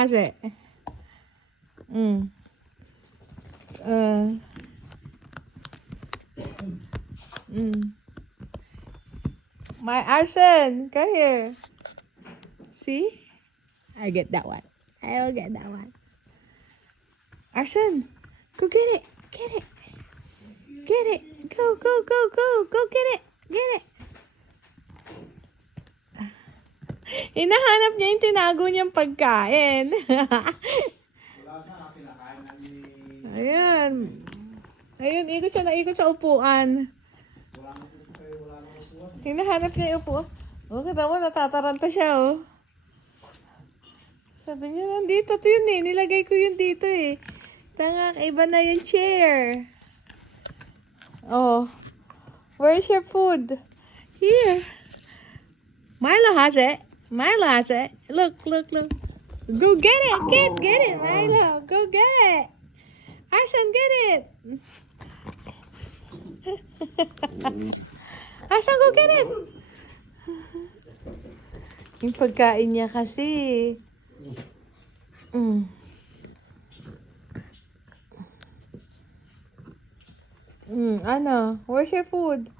Kasi. Uh, My Arsen, come here. See? I get that one. I will get that one. Arsen, go get it. Get it. Get it. Go, go, go, go. Go get it. Get it. Hinahanap niya yung tinago niyang pagkain. Ayan. Ayun, ikot siya na ikot sa upuan. Hinahanap niya yung upuan. Oh, kita mo, natataranta siya, oh. Sabi niya, nandito to yun eh. Nilagay ko yun dito eh. Tanga, iba na yung chair. Oh. Where's your food? Here. Milo has it. Milo has it. Look, look, look. Go get it. Get it, Milo. Go get it. Arsen, get it. Arsen, go get it. Yung pagkain niya kasi. Ano? Where's your food?